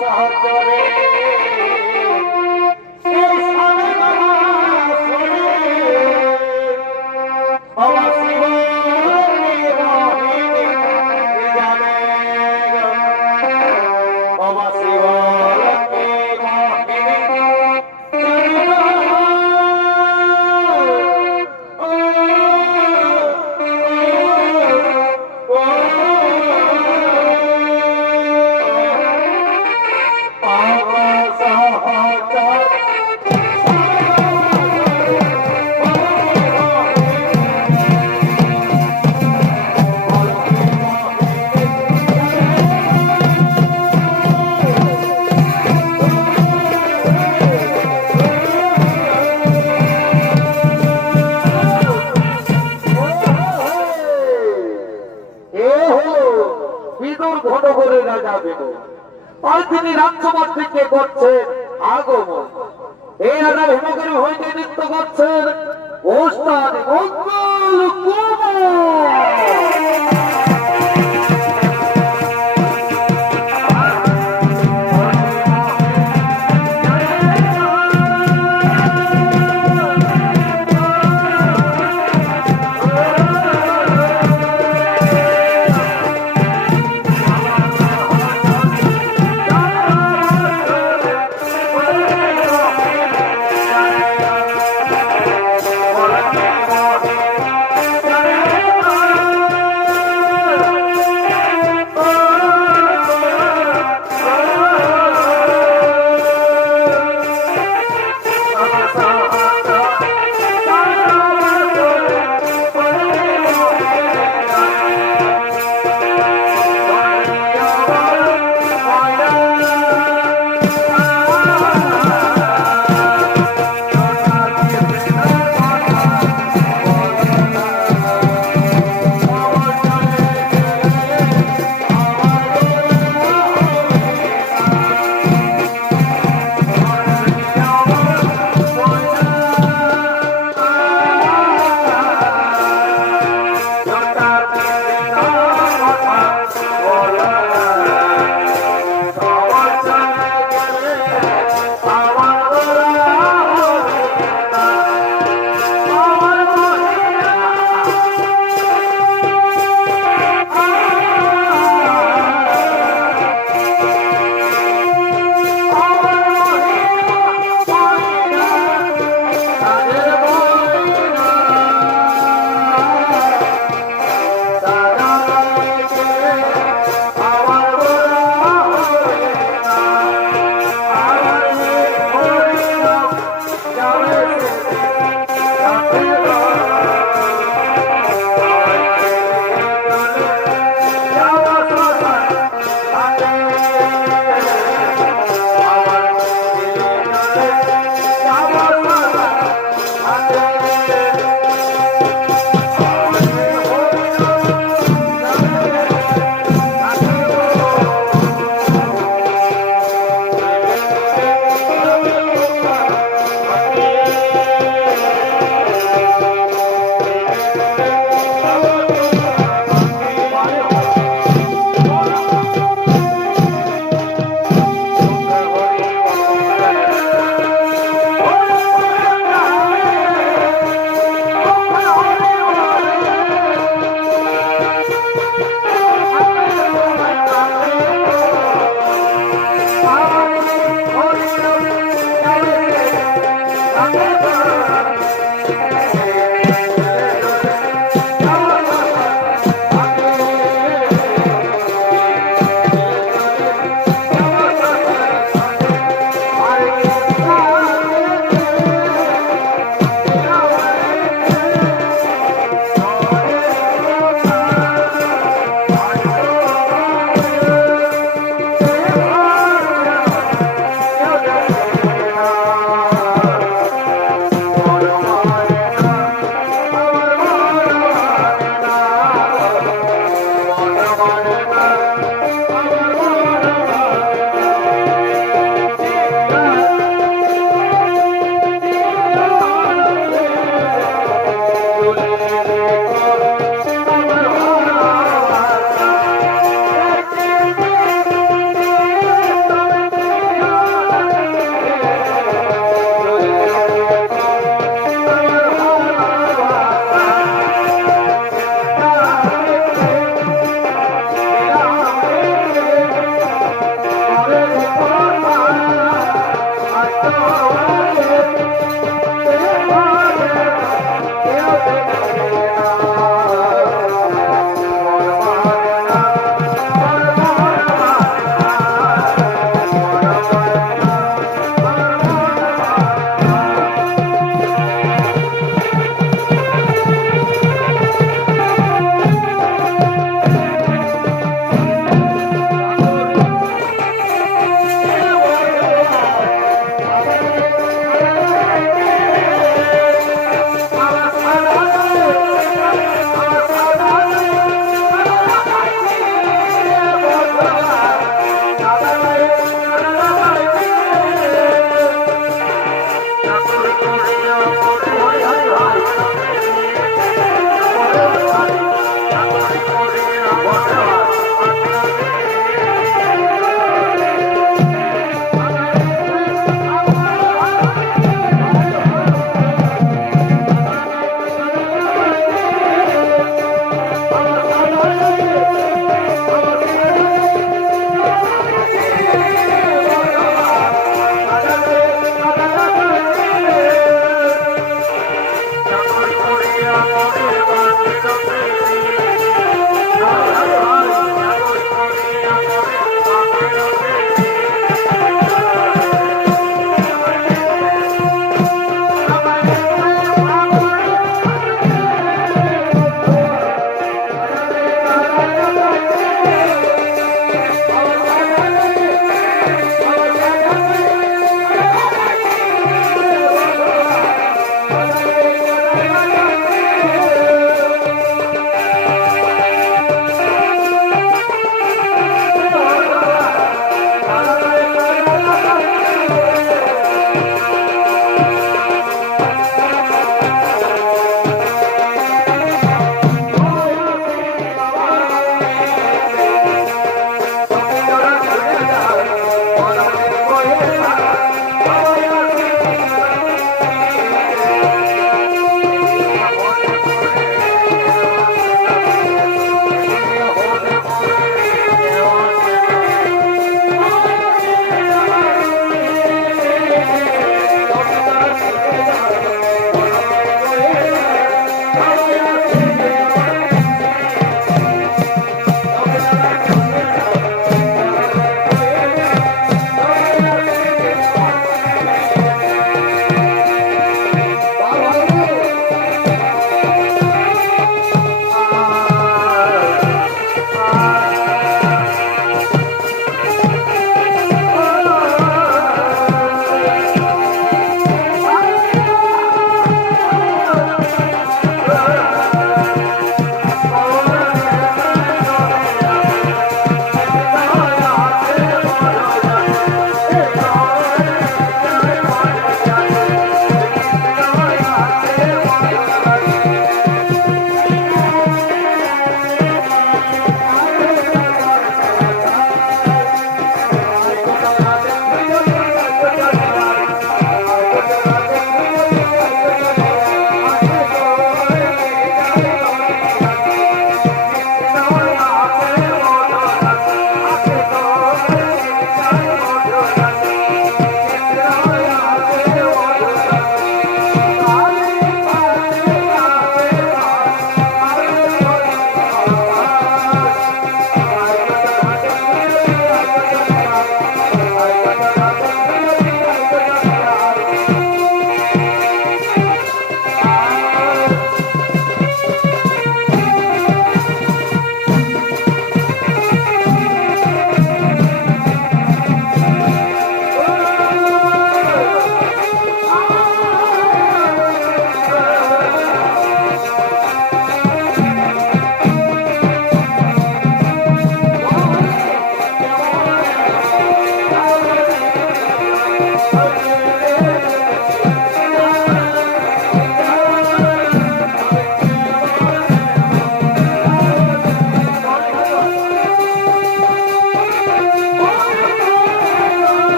সহচরে তিনি রাজসভা থেকে করছেন আগমন। এই রাজা হিমগিরি হইতে নৃত্য করছেন ওস্তাদ মঙ্গল কুমার।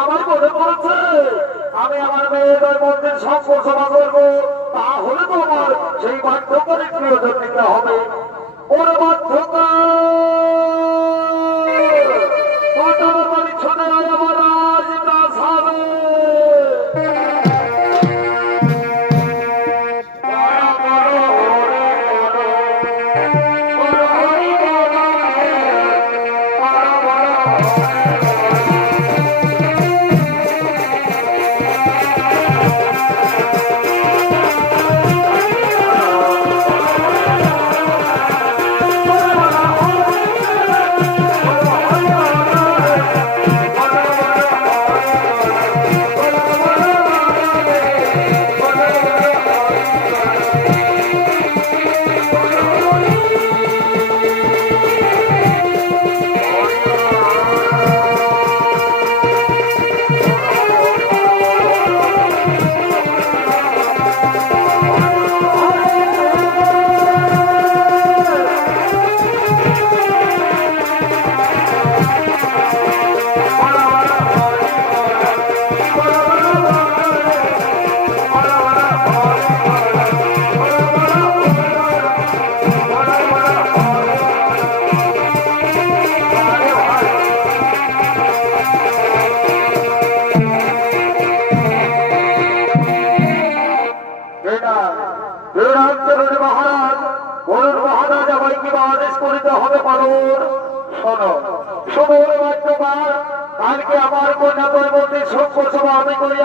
আমার মনে পড়ছে আমি আমার মেয়েদের মধ্যে সম্পর্ক করবো, তাহলে তো আমার সেই বাধ্যকারী প্রিয়জন নিতে হবে। ওর বাধ্যতা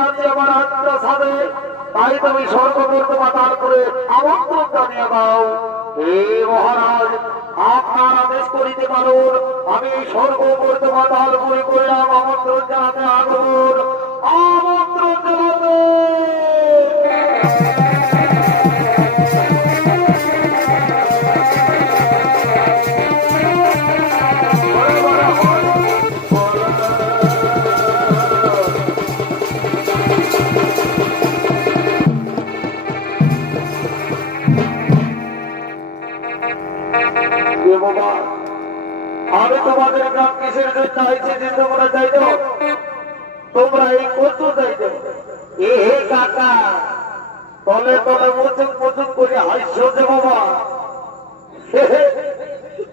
ছোট আমার রাজ কাজ হবে। তাই তুমি স্বর্গ করতে বা তারপরে আমন্ত্রণ জানিয়ে দাও। হে মহারাজ, আপনার আদেশ করিতে পারুন, আমি স্বর্গ করতে বা তারপরে করলাম আমন্ত্রণ জানাতে আগুন আমন্ত্রণ জানাতে। আমি তোমাদের গ্রাম কিসের জন্য আইছি যে তোমরা চাইতো, তোমরা এই কচু চাইতো। এ হে কাকা, তলে তলে মুচুক মুচুক করে হাসছো যে বাবা।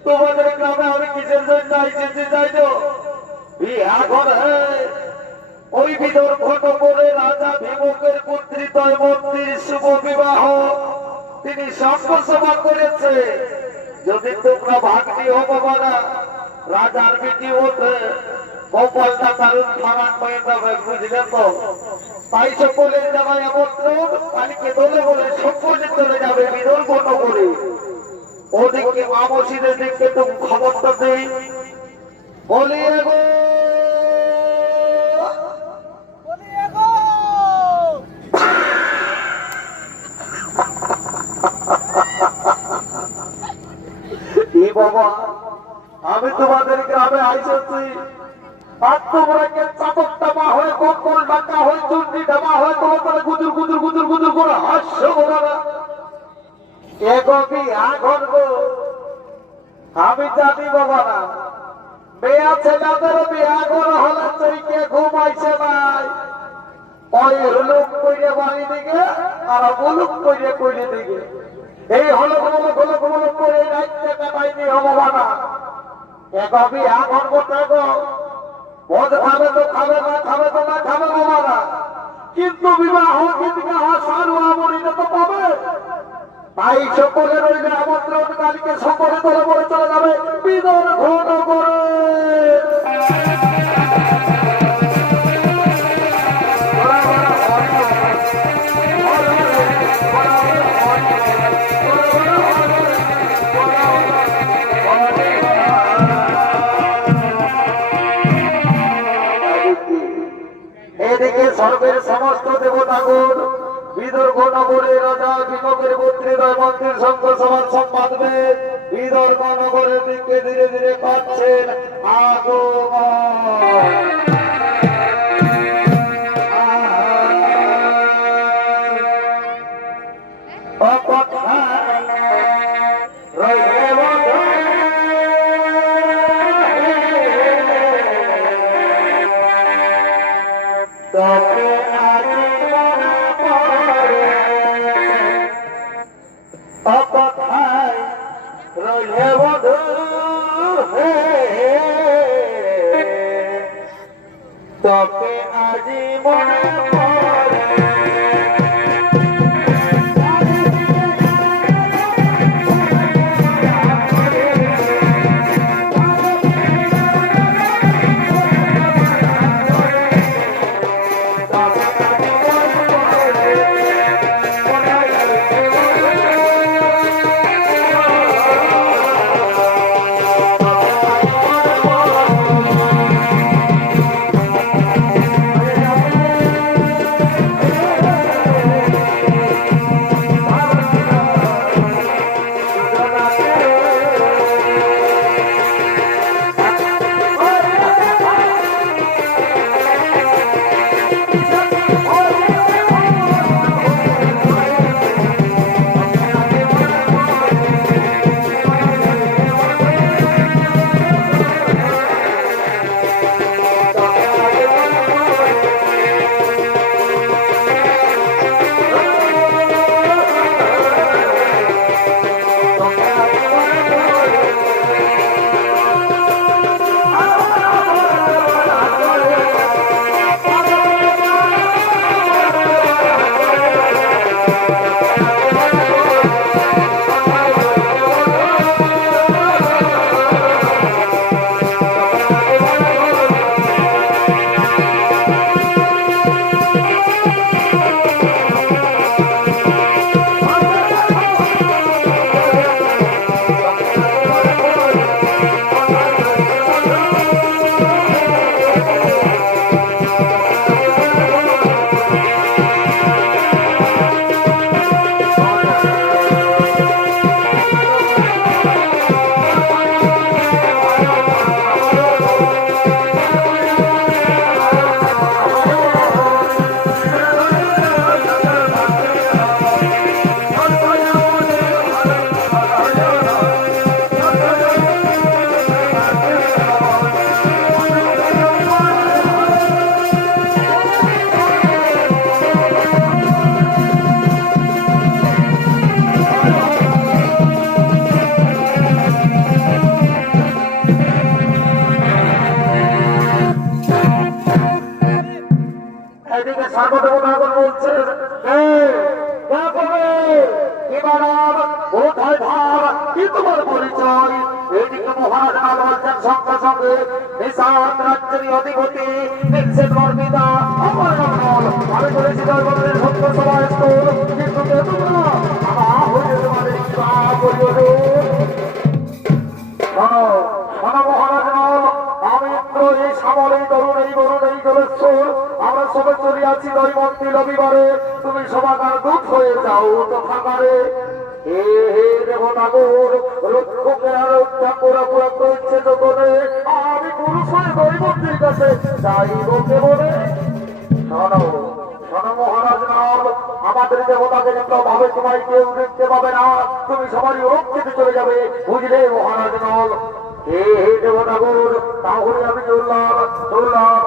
তোমাদের গ্রামে আমি কিসের জন্য আইছি যে চাইতো। এখন ওই বিদর ফটো করে রাজা ভীমকের পুত্রিতয় মন্ত্রীর শুভ বিবাহ তিনি সাক্ষ্য সভা করেছে। যদি তোমরা ভাগটি হো বাবা না রাজার বেটি হতে কপালটা দারুণ খারাপ হয়ে যাবে, বুঝলে তো? তাই সকলে জামাই আমন্ত্রণ, কালকে দলে বলে সকলে চলে যাবে বিদর্ভ নগরে। ওদিকে মা মসজিদের দিকে তুমি খবরটা দেই বলি গো বাবা, আমি তোমাদের গ্রামে আইসেছি, আর তোমরা কে চাপক টামা হয়ে কম্বল ডাকা হয়ে চুন্ডি ডামা হয়ে তোমার গুজুর গুজুর গুজুর গুজুর করে হাস্য ওরা এগবি আঘর গো। আমি জানি বাবা না মেয়া ছেলেদের বিয়াঘর হলে চৈকে ঘুমাইছে নাই, ওই হলুক কইরে বাড়ি দিকে আর বলুক কইরে কইরে দিকে এই হলুক হলুক হলুক হলুক করে রাইতে কাটাইনি হবো না। এগবি আঘর গোটে গো, বোধ খাবে তো খাবে না, খাবে তো না খাবে বাবা না, কিন্তু বিবাহ কিন্তু সারুয়া মরিতে তো পাবে। তাই সকলে রইলে আমন্ত্রণ, কালকে সকলে দলে বলে চলে যাবে বিদর ঘন করে। এদিকে স্বর্গের সমস্ত দেবতাগণ বিদর্ভ নগরে রাজা বিমকের পুত্রীদ্বয় মন্দির সংঘ সভার সম্পাদবে বিদর্ভ নগরের দিকে ধীরে ধীরে পাচ্ছেন আগমন। মহারাজ নাল বলছেন সঙ্গে সঙ্গে নিশাদ রাজ্যের অধিপতি নিচ্ছেন বর্ণিতা আমার নল আমি বলেছি তার বললেন সত্য সবাই কিন্তু তোমরা আমার হয়ে তোমাদের কিবা করিও মহারাজ নল আমি ইন্দ্র এই সামল এই তরুণ এই বরুণ এই জলেশ্বর আমরা সবাই চলে আছি দৈমন্ত্রী রবিবারে তুমি সবাকার দূত হয়ে যাও তথাকারে হে হে দেবতাগর রক্ষকে আর রক্ষা করা পুরা করছে যতনে আমি পুরুষ হয়ে দৈমন্ত্রীর কাছে যাইব কেবলে শোনো শোনো মহারাজ নল আমাদের দেবতাকে যেন ভাবে তোমায় কেউ দেখতে পাবে না তুমি সবারই রক্ষিতে চলে যাবে বুঝলে মহারাজ নল হে হে দেবতাগর তাহলে আমি চললাম চললাম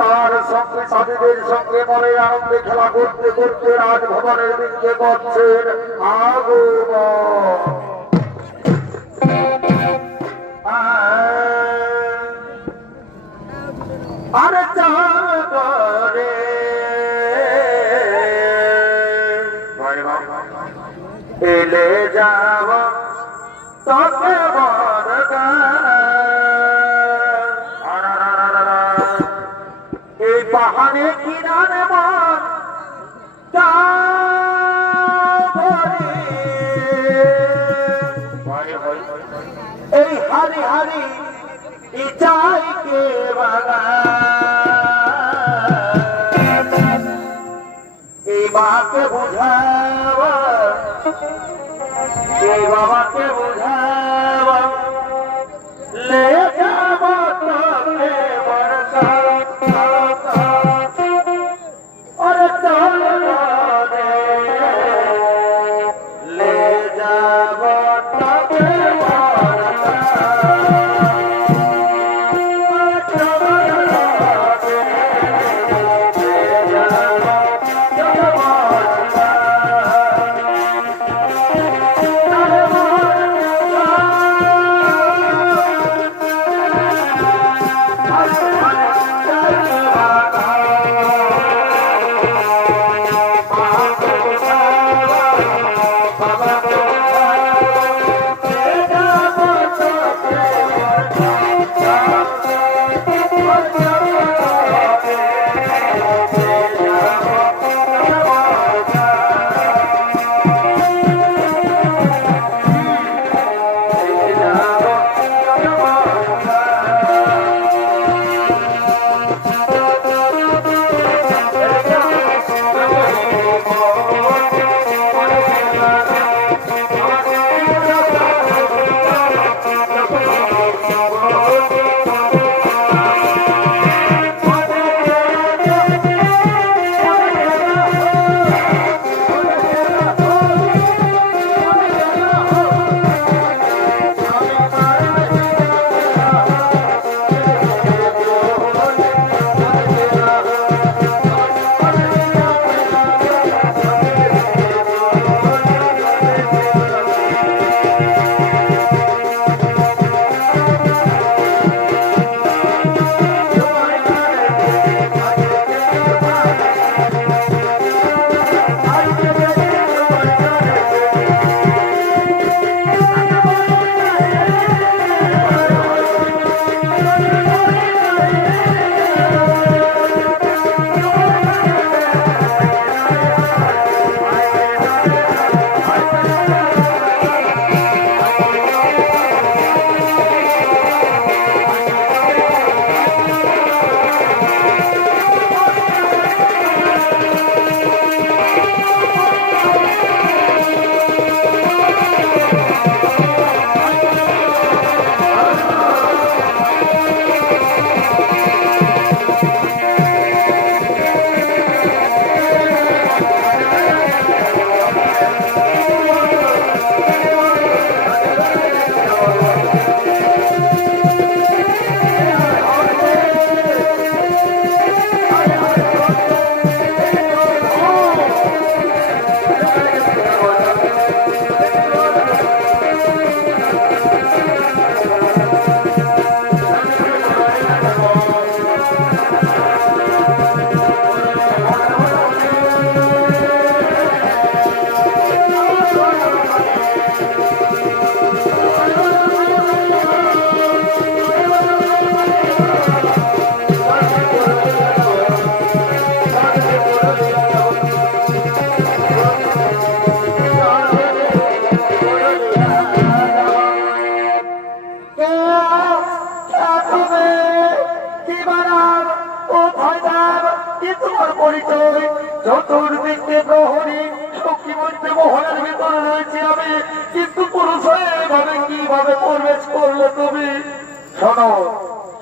তার সঙ্গে সাথীদের সঙ্গে মনে আনন্দে খেলা করতে করতে রাজভবনের দিকে করছেন আরে চারে এলে যাওয়া তোকে বরগা এই পাহাড়ে কিনারে মন এই হারি হারি ইচাই কে বাগা এই মাকে বুঝাবা এই বাবাকে বুঝাবা লে যাব তোকে বরগা প্রহরী সখী বলতে মহলের ভিতরে রয়েছে আমি, কিন্তু পুরুষ হয়ে এভাবে কিভাবে প্রবেশ করলে তুমি? শোনো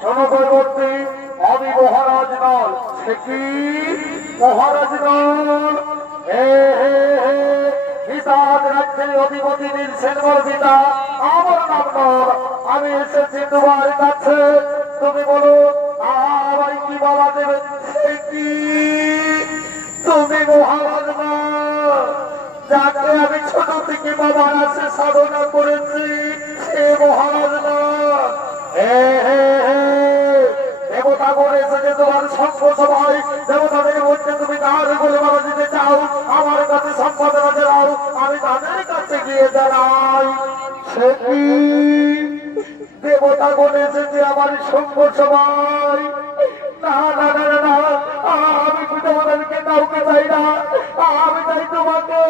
শোনো পরবর্তী, আমি মহারাজ নল, সে কি মহারাজ নল? হে হে হে নিষাদ রাজ্যের অধিপতি নীলসেন পিতা, আমার নাম নল। আমি এসেছি তোমার কাছে, তুমি বলো আমার কি বলা দেবে? সে কি তুমি মহারাজ নল, যাকে আমি ছোট থেকে বাবার কাছে সাধনা করেছি, সে মহারাজ নল। হে হে হে দেবতা বলেছে যে তোমার সঙ্গ সবাই দেবতাদের মধ্যে তুমি কার বলে বলা দিতে চাও, আমার কাছে সম্পাদনা জানাও, আমি তাদের কাছে গিয়ে জানাই। সে কি দেবতা বলেছে যে আমার সঙ্গ সবাই? না না না না না, আমি তোমাদেরকে কাউকে চাই না, আমি চাই তোমাকে,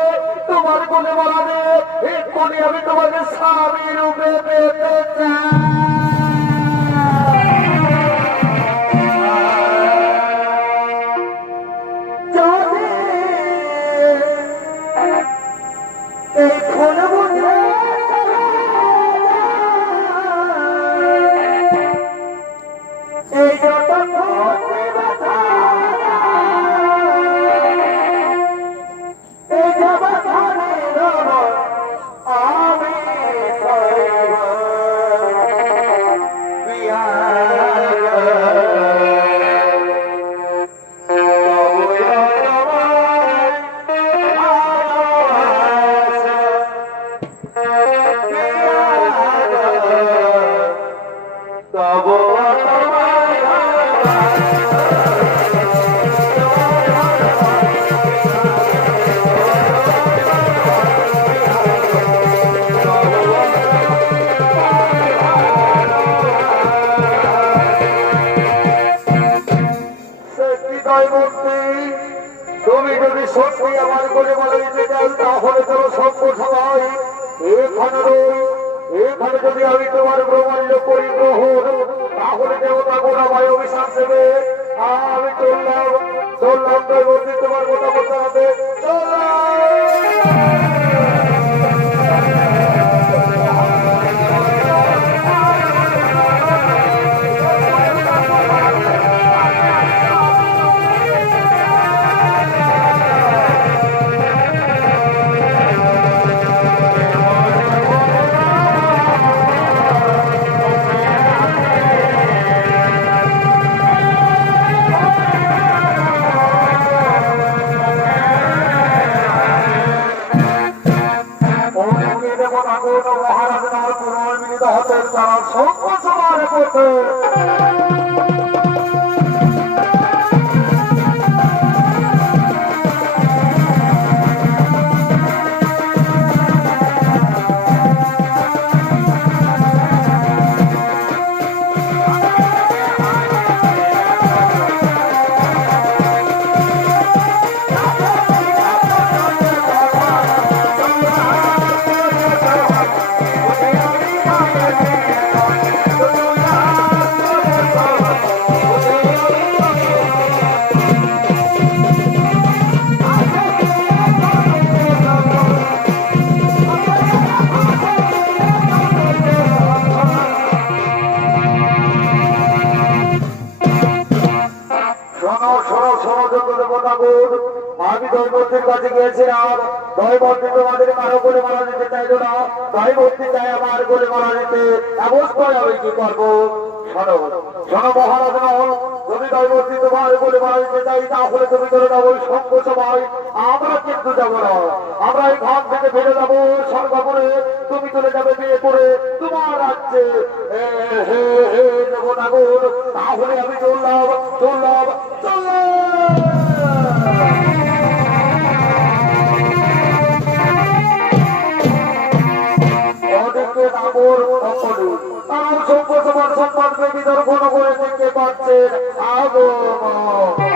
তোমার কোলে বলাবে এক্ষুনি আমি তোমাকে স্বামী রূপে পেতে চাই। তুমি যদি সত্যি আমার বলে বলে দিতে চাও, তাহলে তোর সভ্য সবাই এখানে যদি আমি তোমার প্রমাণ্য করি গ্রহণ, তাহলে দেবতা গোড়াবায় অভিশাপ দেবে। আমি চললাম চললাম তোমার কথা বলতে হবে, চললাম। মহারাজের আমার পুনর্মিলিত হতেন, তারা সঙ্গ সবার করতে। আমি দৈবর্তীর কাছে গিয়েছিলাম, দৈবর্তী তোমাদের কারো বলে মারা যেতে চাইল না, দৈবর্তী চাই আমার বলে মারা যেতে, অবস্থায় আমি কি করবো? শোনো শোনো মহারাজ নল, যদি দৈবর্তী তোমার বলে মারা যেতে চাই, তাহলে তুমি চলে যাবো সঙ্গ সবাই, আমরা কিন্তু যাবো না। আমরা এই ঘর থেকে ফিরে যাবো স্বর্গপুরে, তুমি চলে যাবে বিয়ে করে তোমার রাজ্যে। হে হে দেবতাগণ, তাহলে আমি চললাম চললাম চললাম। তারাও সভ্য সমাজ সম্পর্কে বিদর্শন করে দেখতে পাচ্ছেন আগমন।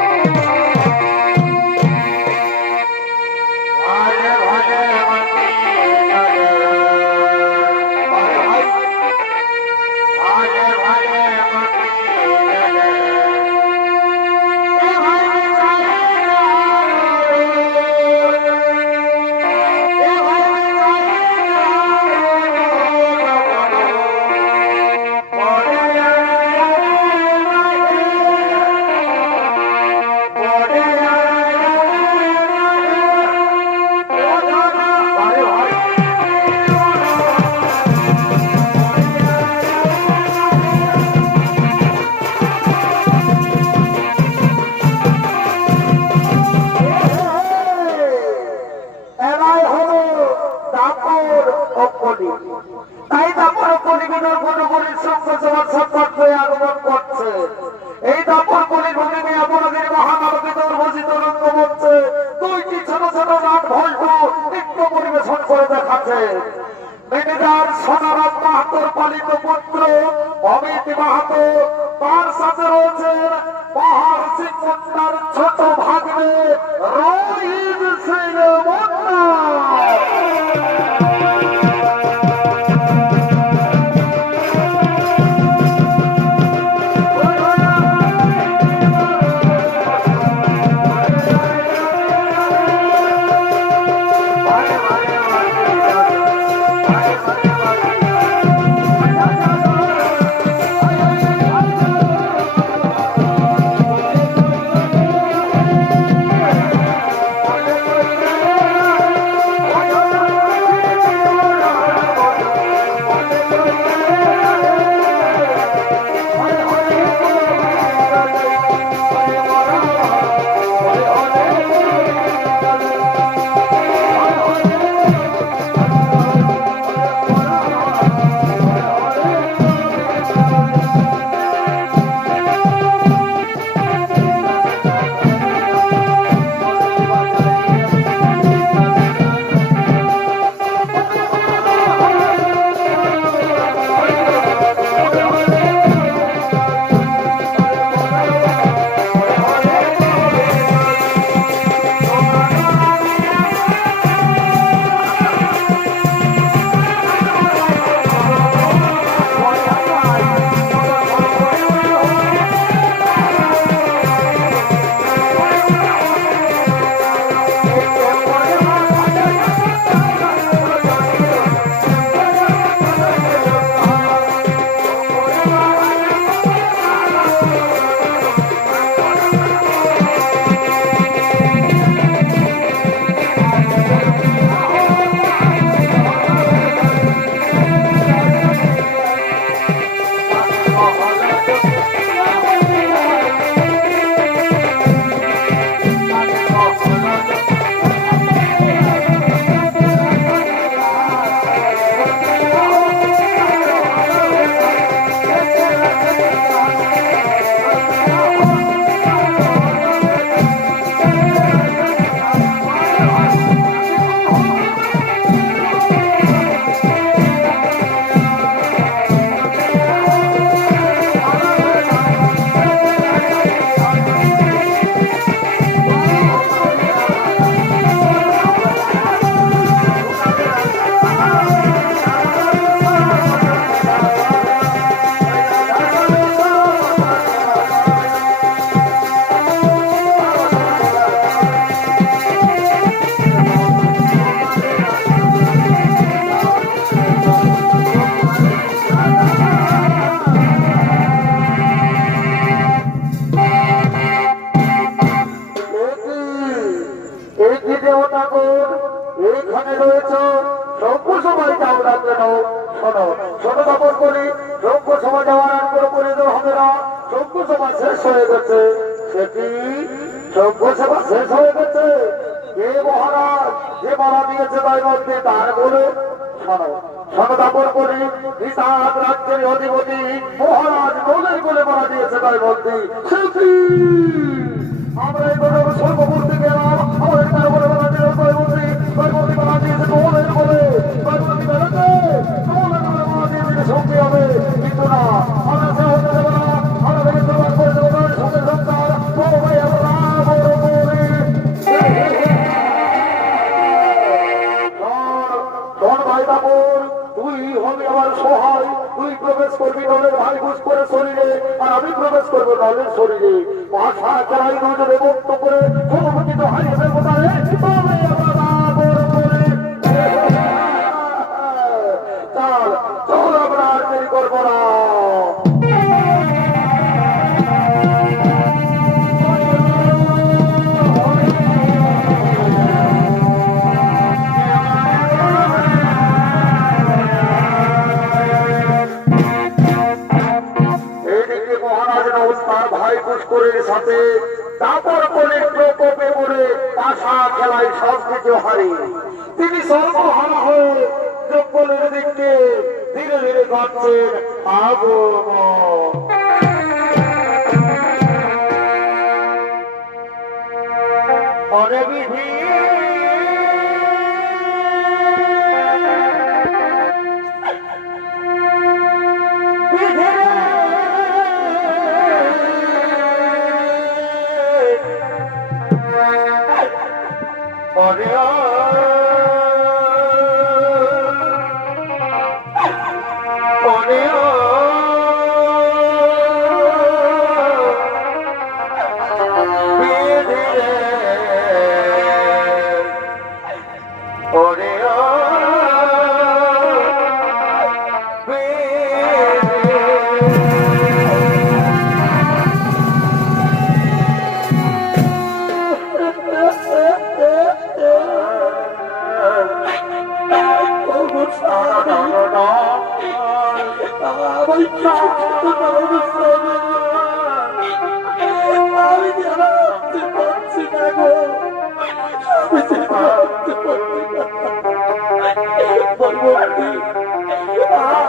কলি। তাই তারপর কলিবিনোর গণগণের সঙ্গে সবার সাক্ষাৎ হয়ে আগমন করছে। এই তারপর কলি নদী অপরাধের মহানবীত উর্বশিত রঙ্গমঞ্চে দুইটি ছোট ছোট নাট ভল্ট নৃত্য পরিবেশন করে দেখাচ্ছে। ম্যানেজার সোনারাম মাহাতোর পালিত পুত্র অমিত মাহাতো, তার সাথে রয়েছেন পাহাড় সিং মুন্নার ছোট ভাগ্নে রোহিত সিং মুন্না। এইখানে রয়েছে শঙ্কু সভায় যাওয়ার জন্য শোনো শোনো খবর করি। শঙ্কু সভা যাওয়ার আর কোনো পরিণত হবে না। শঙ্কু সভা শেষ হয়ে গেছে। সেটি শঙ্কু সভা শেষ হয়ে গেছে। কে মহারাজ যে মারা দিয়েছে তাই মধ্যে তার বলে শোনো শোনো খবর করি। নিষাদ রাজ্যের অধিপতি মহারাজ দলের বলে মারা দিয়েছে তাই মধ্যে সেটি আমরা এই কথা স্বর্গ করতে গেলাম। আমাদের তার বলে মারা দিল তাই মধ্যে মারা দিয়েছে দলের বলে দলের বলে মারা দিয়েছে শক্তি হবে। কিন্তু না আমরা সে হতে দেবো না। আমরা ভেবে প্রমাণ করে দেবো সঙ্গে সরকার ভাই বাবুর তুই হবি আমার সহায়। তুই প্রবেশ করবি নলের ভাই ঘুষ করে শরীরে, আর আমি প্রবেশ করবো নলের শরীরে। ভাষা খেলাই নজরে মুক্ত করে সভাপতি তো হারিয়ে ফেলবো তাহলে চল চল আমরা আর দেরি করবো না। সাথে তারপর কোনে প্রকোপে পড়ে পাশা খেলায় সব কিছু হারিয়ে তিনি সর্বহারা হয়ে উৎপলের দিকে ধীরে ধীরে করছেন আগমন। অনেক বিধি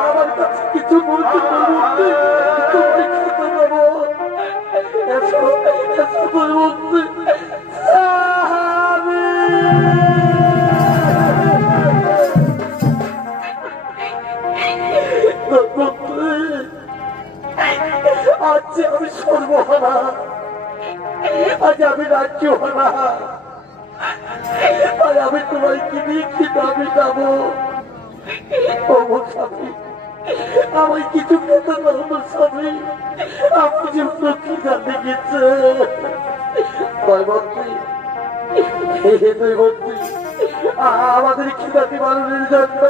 আমার কাছে কিছু বলতে পরবর্তী তোমায় খেতে দেবো। এসো এসো পরবর্তী আজ আমি সর্বহারা, আজ আমি রাজ্য হারা, আর আমি তোমায় কি দিয়ে কি দাবি যাবো। স্বামী আমায় কিছু খেতে পারবো স্বামী, আপনি যে কি জানতে গেছে আমাদের খিদাতি মানুষের জন্য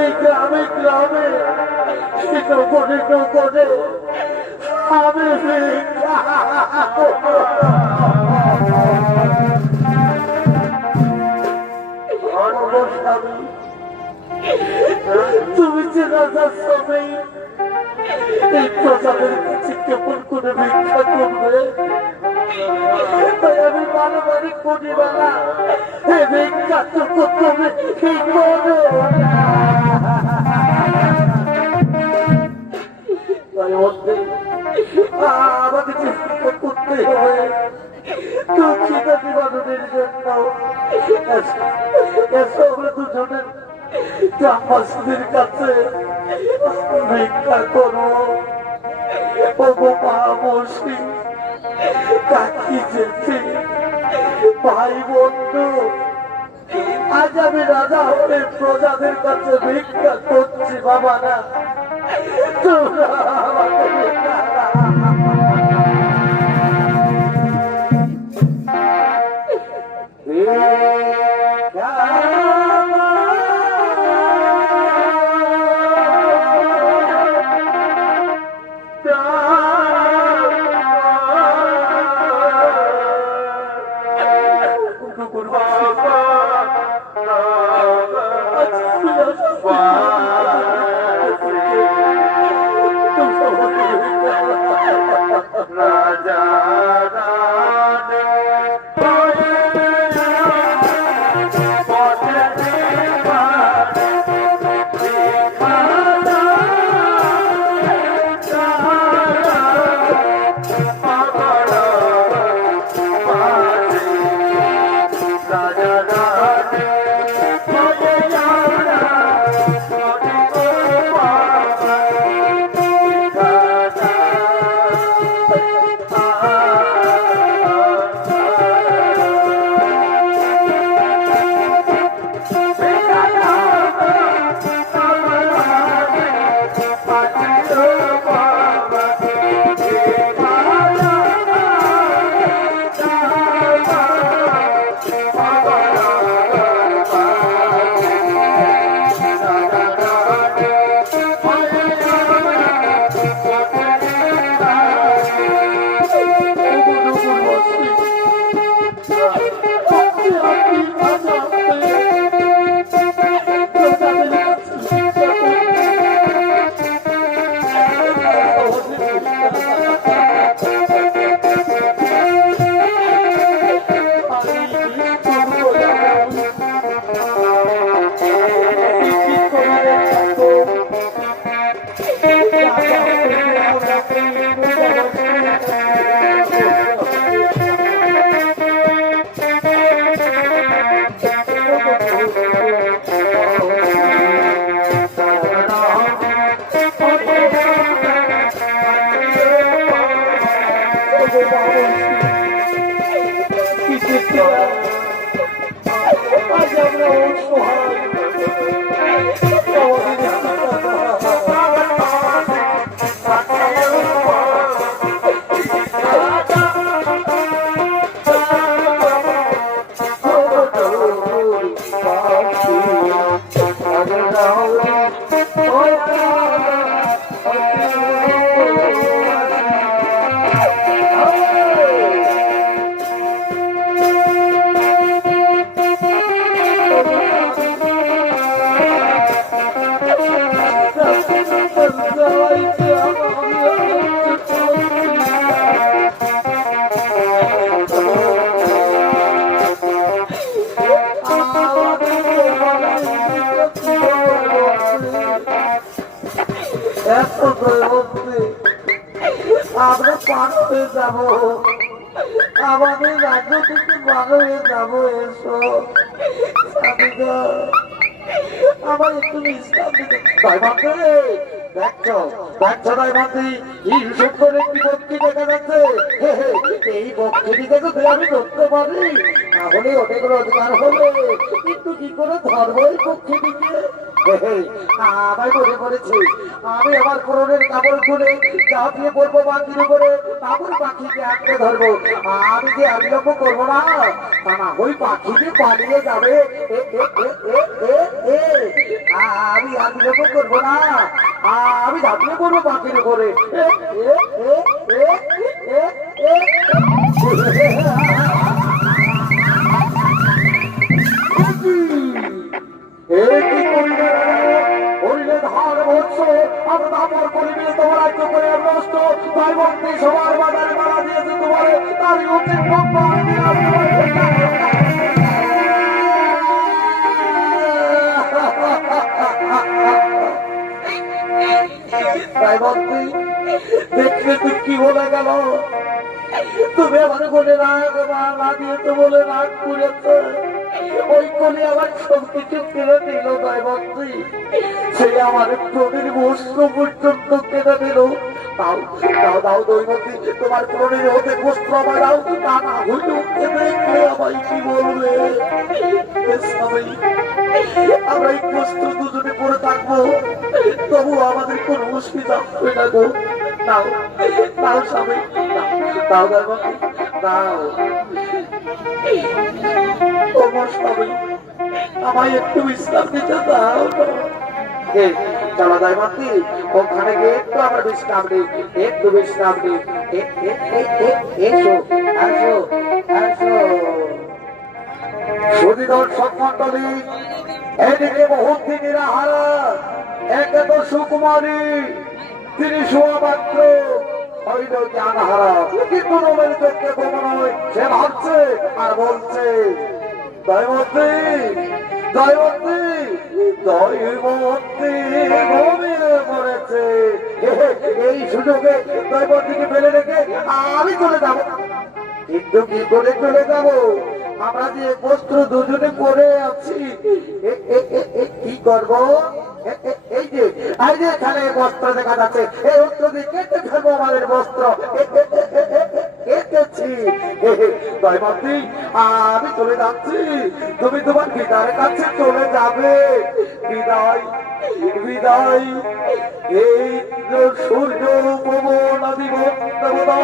এই গ্রামে গ্রামে নৌকনে নৌকনে আমি স্বামী তুমি যে রাজার স্বামী এই প্রজাদের কাছে কেমন করে ভিক্ষা করবে, তাই আমি বারে বারে করি বেলা এই ভিক্ষাটুকু তুমি কি করো। আমাকে চেষ্টা করতে হবে দুঃখিতাতি মানুষের জন্য। এসো আমরা দুজনের গ্রামবাসীদের কাছে ভিক্ষা করবো। ওগো মহামর্ষি, কাকি জেঠি, ভাই বন্ধু, আজ আমি রাজা হয়ে প্রজাদের কাছে ভিক্ষা করছি। বাবা না তোমরা আমাকে ভিক্ষা যে আমরা অসহায় আমাদের আমরা পার হয়ে যাব, আমাদের রাজ্য থেকে বার হয়ে যাব। এসো আমার একটু বিশ্রাম দিতে। দেখছো দেখছো দাইমাতি কি সুন্দর একটি পক্ষী দেখা যাচ্ছে। এই পক্ষীটিকে যদি আমি ধরতে পারি তাহলে ওটা কোনো অধিকার হবে, কিন্তু কি করে ধরবো এই পক্ষীটিকে? আমি মনে করেছি আমি আমার করোনের কাপড় খুলে চাপিয়ে পড়বো পাখির উপরে, তারপর পাখিকে আঁকড়ে ধরবো। আমি যে বিলম্ব করবো না, তা না ওই পাখিটি পালিয়ে যাবে। আমি বিলম্ব করবো না, আমি ঝাঁপিয়ে পড়বো পাখির উপরে। সবার বাজারে মারা দিয়েছে তোমার, তারই উচিত দেখলে তুই কি বলে গেল? তুমি আমার বলে রাগ না দিয়েছো বলে রাগ করেছে, ওই কোলে আমার সব কিছু ফেলে দিল। দয়বন্তি সে আমার প্রণীর বস্ত্র পর্যন্ত কেটে দিল। দাও দাও দাও দৈবতী, তোমার প্রণীর হতে বস্ত্র আমার দাও, তা না হইলে উঠতে দেখলে আমায় কি বলবে? আমরা এই বস্ত্র দুজনে পরে থাকবো, তবু আমাদের কোন অসুবিধা হবে না গো। দাও দাও স্বামী, দাও দৈবতী দাও। তোমার স্বামী আমায় একটু বিশ্রাম দিতে দাও। চলো দৈবতী ওখানে গিয়ে একটু আমার বিশ্রাম দিই, একটু বিশ্রাম দিই। এসো আসো আসো। সুধী দর্শক মন্ডলী, এদিকে বহুদিন নিরাহারা, একে তো সুকুমারী, তিনি শোয়া মাত্র হইল জ্ঞানহারা, কিন্তু রোমের চোখে ঘুমানোয় সে ভাবছে আর বলছে দৈবতী দৈবতী দৈবতী ঘুমিয়ে পড়েছে। এই সুযোগে দৈবতীকে ফেলে রেখে আমি চলে যাব। কিন্তু কি করে চলে যাব? আমরা যে বস্ত্র দুজনে পরে আছি, কি করব? এই যে এই যে এখানে বস্ত্র দেখা যাচ্ছে, এই বস্ত্র দিয়ে কেটে ফেলবো আমাদের বস্ত্র। কেটেছি। দৈবতী আমি চলে যাচ্ছি, তুমি তোমার পিতার কাছে চলে যাবে। বিদায় বিদায়। এই সূর্য পবন আদি দেবতা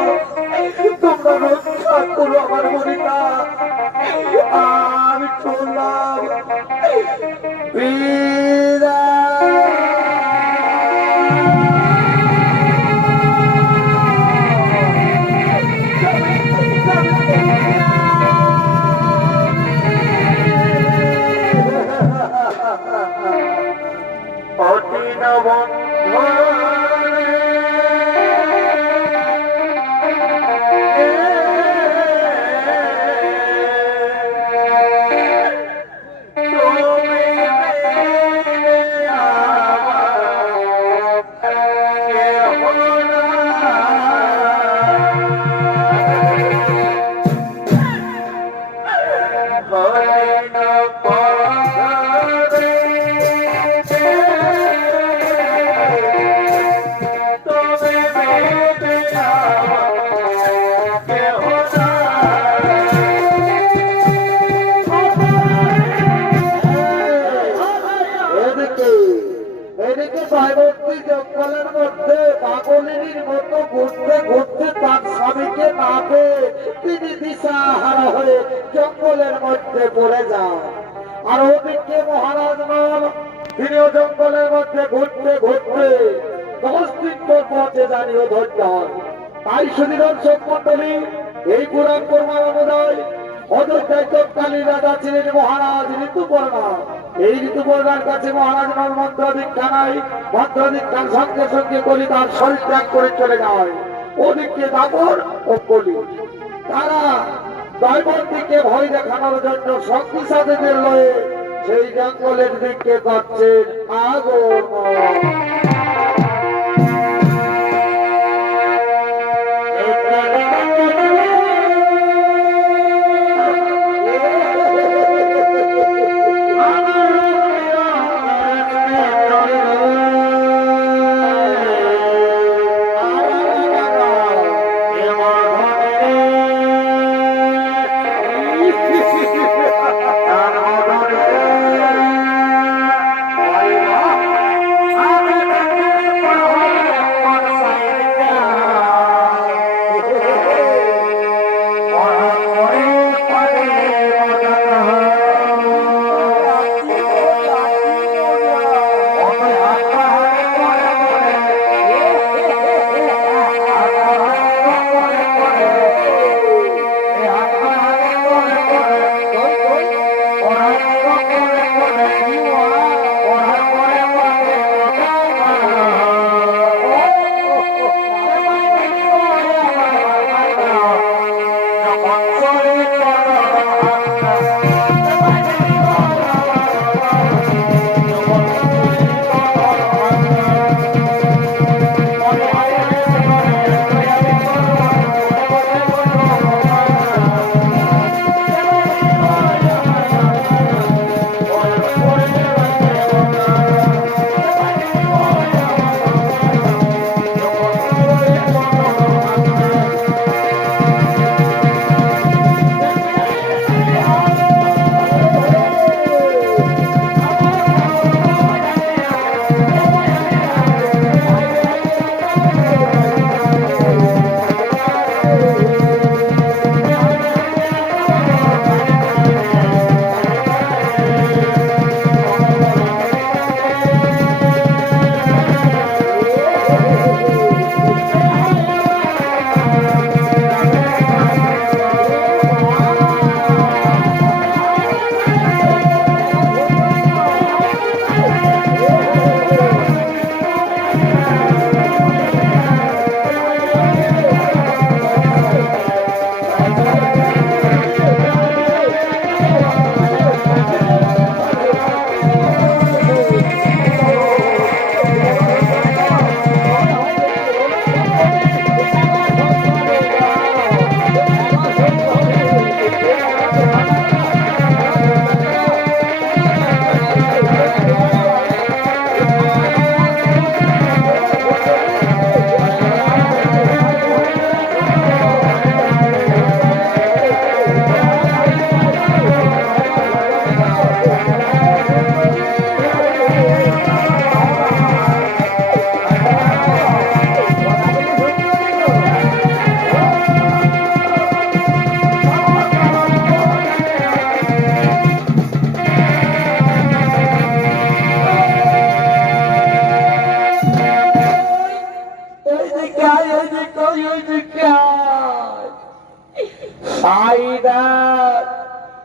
তোমরা রক্ষা করো আমার মরিতা। আমি চললাম বিদায়। অদিন বন্ধনে তুমি না পেয়ে তিনি দিশাহারা হয়ে জঙ্গলের মধ্যে পড়ে যান। আর ওদিকে মহারাজ নল তিনিও জঙ্গলের মধ্যে ঘুরতে ঘুরতে 10 দিন পর পৌঁছে জানিও ধৈর্য। তাই শুধু দর্শক মন্ডলী, এই পুরাণ প্রমাণ অনুযায়ী অযোধ্যায় তৎকালীন রাজা ছিলেন মহারাজ ঋতুপর্ণা। এই ঋতুপর্ণার কাছে মহারাজ নল মন্ত্র দীক্ষা নাই। মন্ত্র দীক্ষার সঙ্গে সঙ্গে কলি তার শরীর ত্যাগ করে চলে যায়। ওদিকে দাপর ও কলি তারা দৈবন্তীকে ভয় দেখানোর জন্য শক্তি সাধেদের লয়ে সেই জঙ্গলের দিকে করছেন আগমন।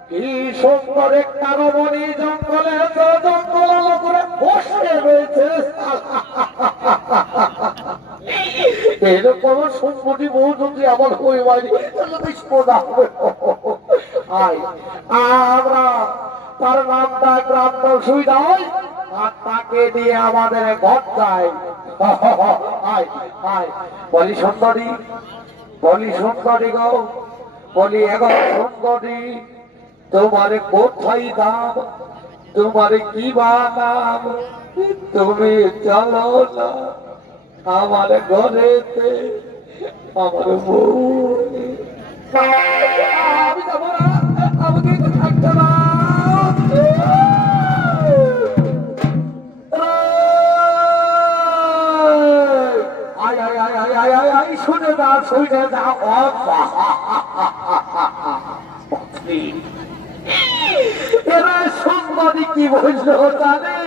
কি সুন্দর একটা রমণী জঙ্গলে জঙ্গল আলো করে বসে রয়েছে। এরকম সুন্দরী বউ যদি আমার হয়ে হয়নি আমরা তার নামটা গ্রামটা সুবিধা হয় আর তাকে দিয়ে আমাদের ঘর যায়। বলি সুন্দরী, বলি সুন্দরী গো, বলি এখন সুন্দরী তোমার কোথায় দাম, তোমার কি বা নাম, তুমি চলো না আমার ঘরেতে আমার বউ। আমি যাবো না, আমাকে থাকতে না। শুনে না ছবিটা যাও এরা সুন্দরী কি বললো জানে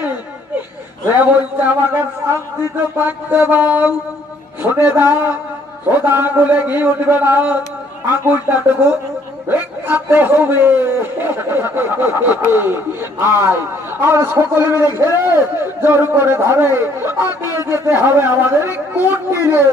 সে বলছে আমাকে শান্তিতে থাকতে দাও শুনে দাও সোজা আঙুলে ঘি উঠবে না আঙুলটা টুকু কাটতে হবে আয় আমরা সকলে মিলে ঘিরে জোর করে ধরে আটিয়ে যেতে হবে আমাদের কুটিরে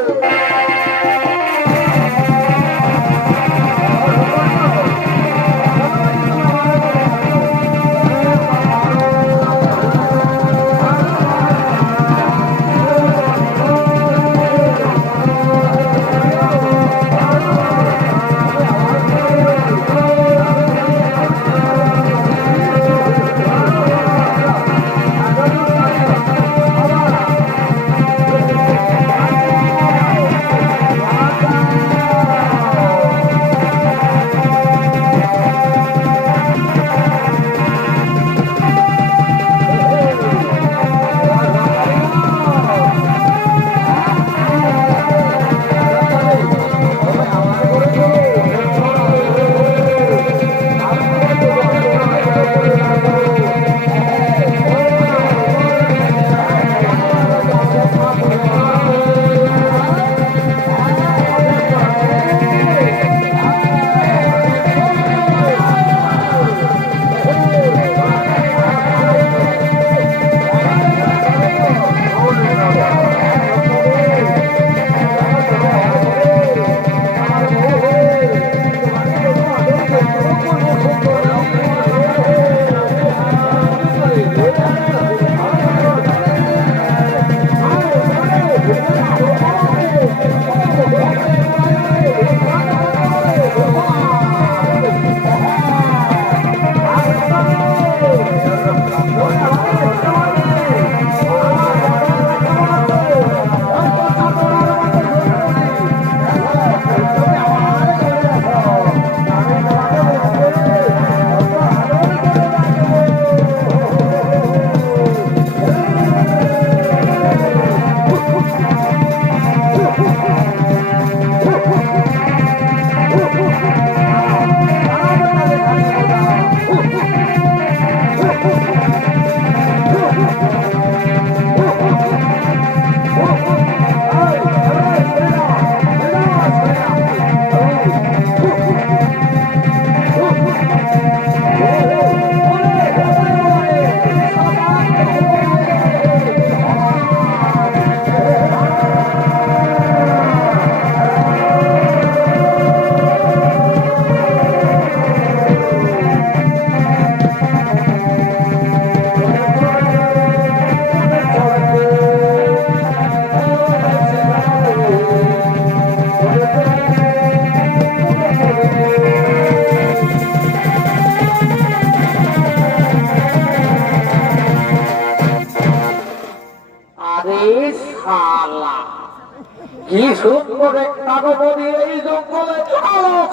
কি সুন্দর একটা নদী এই জঙ্গলে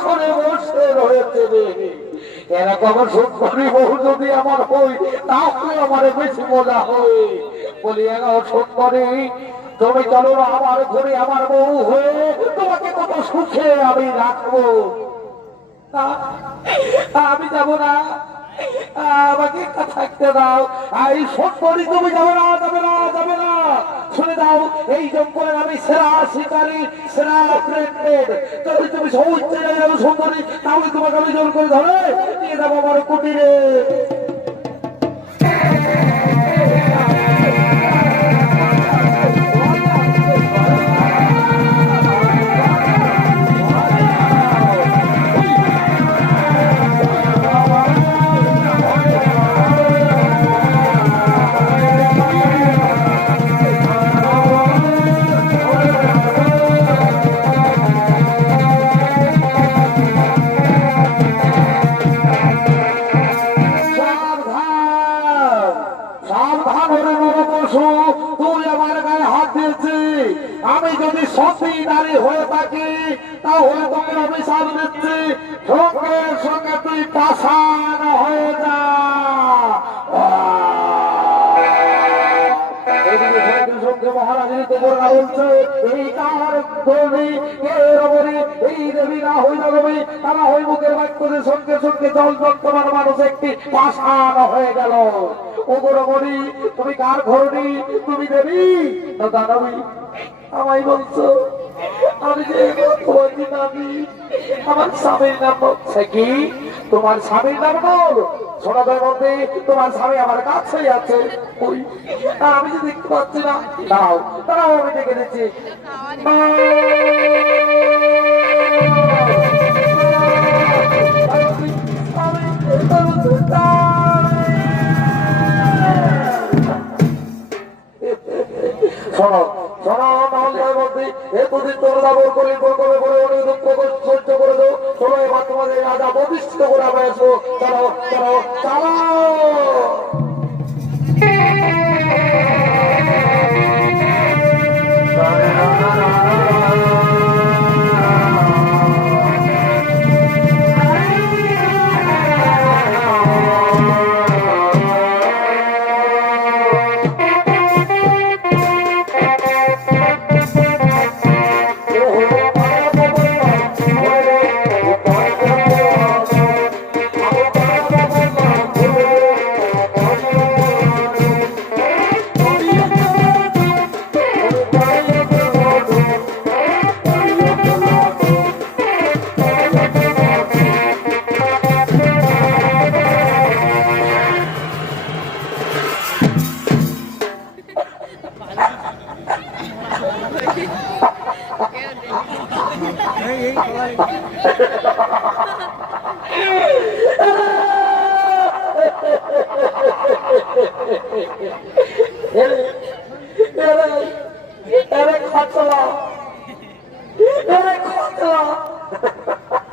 করে বসে রয়েছে রে এরকম সুন্দরী বহু যদি আমার হই তাহলে আমার বেশি মজা হয় বলি সুন্দরী তুমি চলো আমার ঘরে আমার বউ হয়ে তোমাকে কত সুখে আমি রাখবো আমি যাবো না আমাকে থাকতে দাও এই সুন্দরী তুমি যাবে না যাবে না যাবে না শুনে দাও এই জঙ্গলের আমি সেরা শিকারী সেরা প্রেগনেন্ট যদি তুমি সৌচ্চে যাবে সুন্দরী তাহলে তোমাকে আমি জোর করে ধরে নিয়ে যাবো আমার কুটিরে আমি যদি সতী নারী হয়ে থাকি তাহলে তোকে অভিশাপ দিচ্ছি সঙ্গে সঙ্গে তুই পাষাণ হয়ে যা সঙ্গে মহারাজের তোমর না বলছে এই কার ধর্মী কে রবরী এই দেবী না হইল রবি তারা হই মুখের বাক্যে সঙ্গে সঙ্গে জল জল তোমার মানুষ একটি পাষাণ হয়ে গেল। ও রবরী তুমি কার ঘরণী তুমি দেবী না দানবী? আমায় বলছো আমি যে আমি আমার স্বামীর নাম বলছে কি? তোমার স্বামীর নাম বল। শোনাদের মধ্যে তোমার স্বামী আমার কাছেই আছে। ওই আমি যে দেখতে পাচ্ছি না। দাঁড়াও দাঁড়াও আমি ডেকে দিচ্ছি। শোনো শোনো মহল্লার মধ্যে এতদিন তোর দাবর করে করে করে অনেক দুঃখ সহ্য করে দেবো। শোনো এবার তোমাদের রাজা প্রতিষ্ঠিত করে আমরা এসো। চলো চলো চালাও।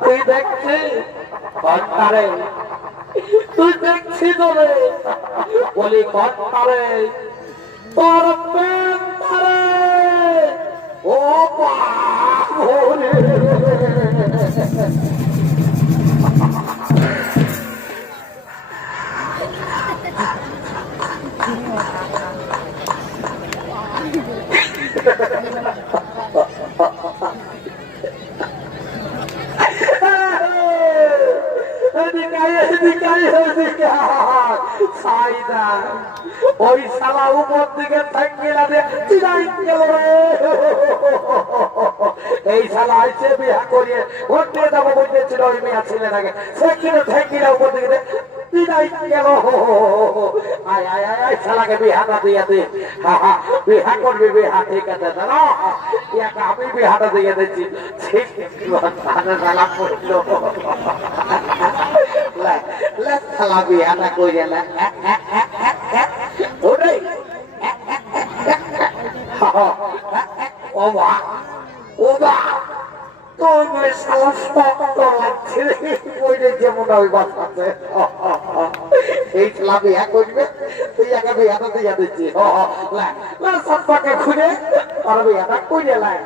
তুই দেখছিস তুই দেখছিস বলি কর্তারে তোর ও ওই শালা উপর দিকে এই শালা আইসে বিয়া করিয়ে ঘুরতে যাবো বলতেছিল ওই মেয়া ছেলেটাকে সে কিন্তু ঠেঙ্গিরা উপর দিকে আয় আয় আয় আয় শালাকে বিহাটা দিয়ে দে। বিহা করবি বিহা ঠিক আছে জানো আমি বিহাটা দিয়ে দিচ্ছি। শালা পড়লো শালা বিহাটা করে না ও বা ও বা তোর শালা শক্ত লাগছে যেমন ওই বাচ্চাতে এই শালা বিহা করবে তুই একা বিহাটা দিয়ে দিচ্ছি সবটাকে খুঁজে আর বিহাটা করে লাই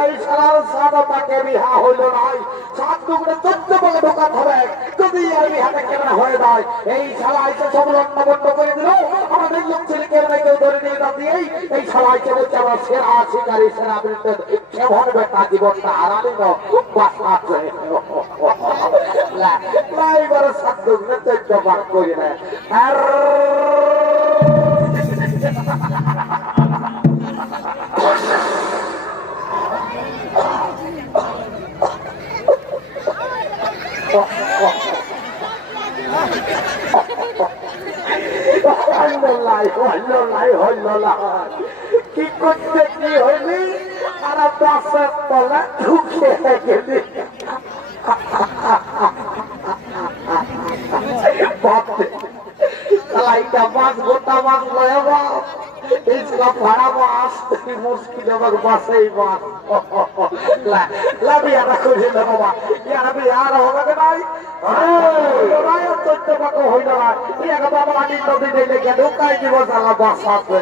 এই সারা সাদাটাকে বিহা হইল নাই 7 টুকরে 14 বলে ঢোকাতে হবে যদি এই বিহাটা কেমন হয়ে যায়। এই শালা এসে সব লন্ডভন্ড করে দিল আমাদের লোক ছেলেকে কেউ ধরে নিয়ে দিয়ে এই শালা এসে বলছে আমরা সেরা শিকারী সেরা বৃত্তের কেমন বেটা জীবনটা হারালি না বাঁচাচ্ছে এবার 7 টুকরে 14 ভাগ করে নেয় আর কি করতে কি হইলি আর বাসের তলা ঢুকে গেলি মাছ গোটা মাছ লয় এই ভাড়া মাছ মুশকিল আমার বাসেই মাছ বিয়াটা করে বাবা আমি আর হবে নাই চৈত্য পাক হইল না এক বাবা আনি নদী দিলে কেন কাই দিব জ্বালা বাস আছে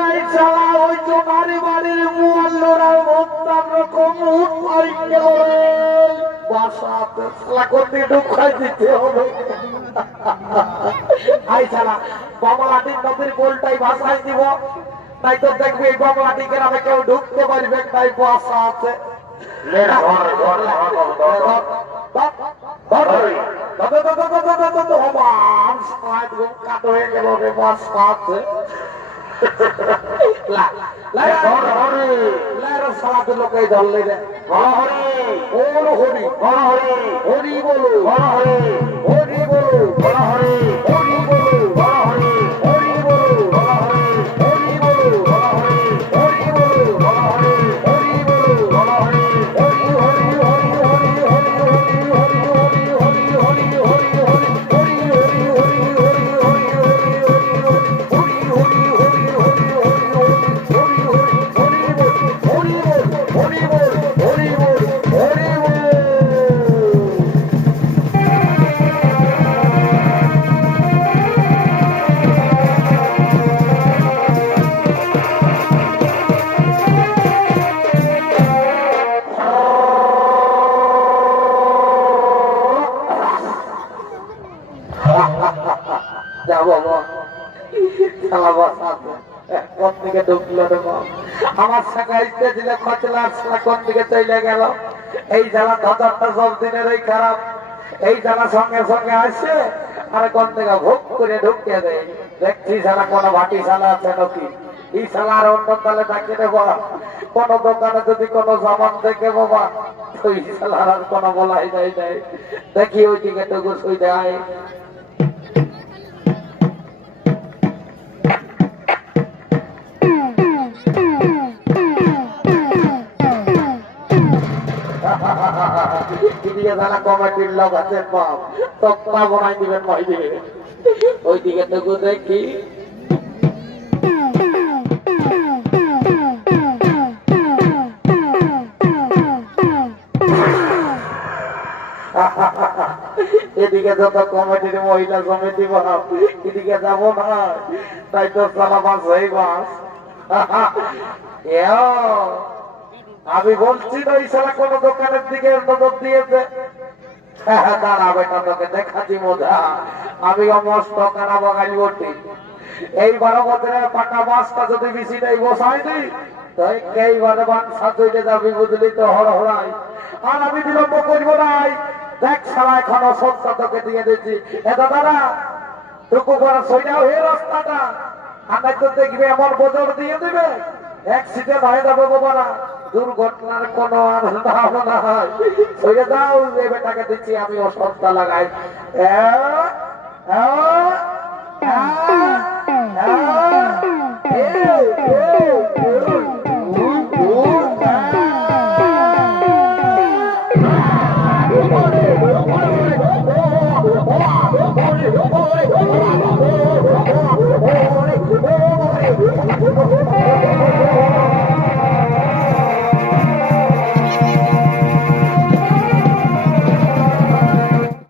এই চালা ওই তো বাড়ি বাড়ির মুয়াল্লোরা মোত্তাম রকম বাসাতে চালা করতে ঢুকাই দিতে হবে আই চালা বাবলাটির নদীর গোলটাই ভাসাই দিব তাই তো দেখবি এই বাবলাটি গ্রামে কেউ ঢুকতে পারবে তাই বাসা আছে লোকে ধরলে হরি হরি বলো হরি বলো হরি বলো হরি বলো হরি বলো হরি বলো হরি বলো হরি হরি হরি হরি হরি হরি হরি হরি হরি হরি আমার সাকাইতে দিলে খচলা কোন দিকে চলে গেল এই জ্বালা ধরটা সব দিনের ওই খারাপ এই জ্বালা সঙ্গে সঙ্গে আসে আর কোন থেকে ভোগ করে ঢুকিয়ে দেয় দেখছি শালা কোন ভাটি শালা আছে নাকি এই শালা আর অন্য তালে ডাকে দেবো কোন দোকানে যদি কোন সামান দেখে বাবা ওই শালার আর কোন বলাই যায় নাই দেখি ওই দিকে টুকু শুই দেয় কমিটির লোক আছে তক্তা বানাই দিবেন ওই দিকে টুকু দেখি এদিকে যত কমিটির মহিলা সমিতি বাপ এদিকে যাবো না তাই তো সালা বাস হয়ে বাস আমি বলছি না এই সালা কোন দোকানের দিকে নজর দিয়েছে দাঁড়া বেটা তোকে দেখাচ্ছি মজা আমি মস্ত কানা বাগাই বটি এই 12 বছরের পাকা বাসটা যদি বেশি নেই বসায়নি তো এইবারে বাংসা তৈরি যাবি বুঝলি তো হড়হড়াই আর আমি বিলম্ব করবো নাই দেখ সারা এখনো সত্য তোকে দিয়ে দিচ্ছি এ দাদা টুকু করে সইয়া হয়ে রাস্তাটা আমি তো দেখবে আমার বজর দিয়ে দিবে এক সিটে হয়ে যাবো বাবারা দুর্ঘটনার কোন আর ধারণা হয় সইয়ে দাও এই বেটাকে দিচ্ছি আমি অসত্তা লাগাই